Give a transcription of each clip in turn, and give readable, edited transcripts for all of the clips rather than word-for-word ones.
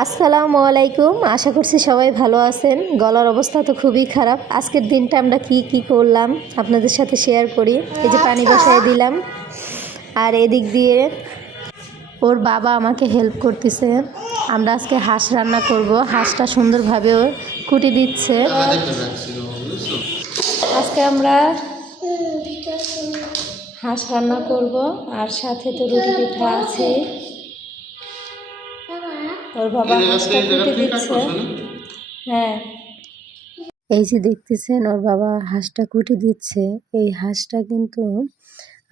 আসসালামু আলাইকুম। আশা করছি সবাই ভালো আছেন। গলার অবস্থা তো খুবই খারাপ। আজকের দিনটা আমরা কি করলাম আপনাদের সাথে শেয়ার করি। এই যে পানি বসায় দিলাম, আর এদিক দিয়ে ওর বাবা আমাকে হেল্প করতেছে। আমরা আজকে হাঁস রান্না করব। হাঁসটা সুন্দরভাবে কুটি দিচ্ছে। আজকে আমরা হাঁস রান্না করব, আর সাথে তো রুটি পিঠা আছে। ওর বাবা হাঁসটা কুটে দিচ্ছে। হ্যাঁ, এই যে দেখতেছেন ওর বাবা হাঁসটা কুটে দিচ্ছে। এই হাঁসটা কিন্তু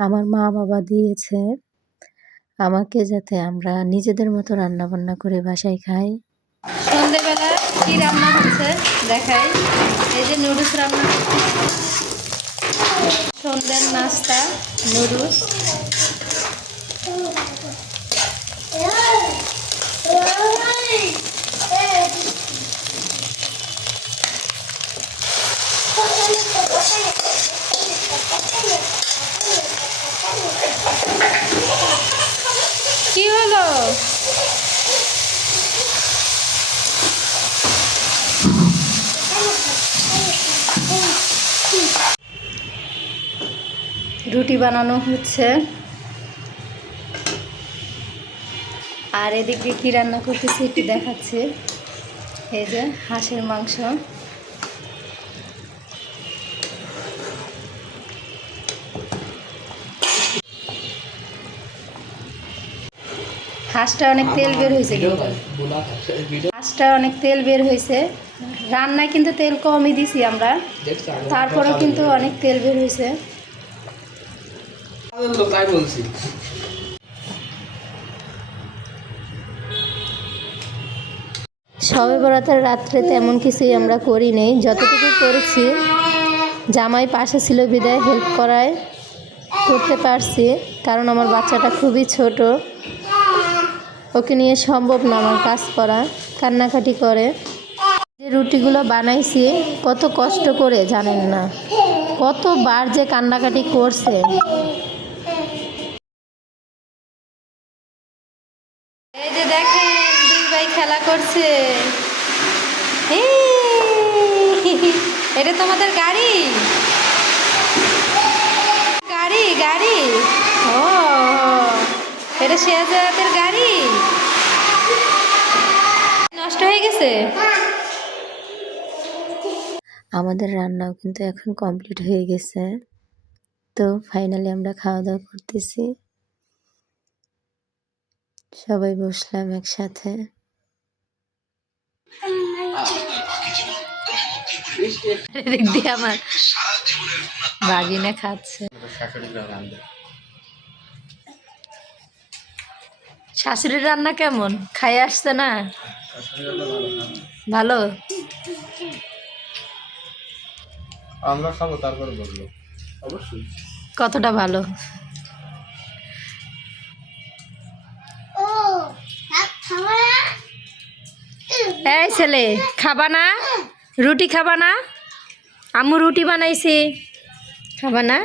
আমার মা বাবা দিয়েছে আমাকে, যাতে আমরা নিজেদের মতো রান্না বান্না করে বাসায় খাই। সন্ধ্যেবেলা কি রান্না হচ্ছে দেখাই। এই যে নুডলস রান্না হচ্ছে, সন্ধ্যের নাস্তা নুডলস। কি হলো? রুটি বানানো হচ্ছে, আর এদিকে কি রান্না করতেছি একটু দেখাচ্ছে। এই যে হাঁসের মাংস। হাঁসটা অনেক তেল বের হয়েছে, হাঁসটা অনেক তেল বের হয়েছে। রান্নায় কিন্তু তেল কমই দিছি আমরা, তারপরেও কিন্তু অনেক তেল বের হয়েছে। শবে বরাতের রাত্রে তেমন কিছুই আমরা করি নেই, যতটুকু করেছি জামাই পাশে ছিল বিদায় হেল্প করতে পারছি, কারণ আমার বাচ্চাটা খুবই ছোট, ওকে নিয়ে সম্ভব না আমার কাজ করা, কান্নাকাটি করে। যে রুটিগুলো বানাইছি কত কষ্ট করে জানেন না, কতবার যে কান্নাকাটি করছে। এই যে দেখেন দুই ভাই খেলা করছে। এটা তোমাদের গাড়ি? গাড়ি গাড়ি ও, এটা শেয়াজের গাড়ি। নষ্ট হয়ে গেছে। আমাদের রান্নাও কিন্তু এখন কমপ্লিট হয়ে গেছে, তো ফাইনালি আমরা খাওয়া দাওয়া করতেছি। সবাই বসলাম একসাথে। আমার বাগিনা খাচ্ছে। শাশুড়ির রান্না কেমন? খাই আসছে না? ভালো। আমরা খাবো তারপরে বলবো অবশ্যই কতটা ভালো। এই ছেলে, খাবা না? রুটি খাবা না? আম্মু রুটি বানাইছি, খাবা না?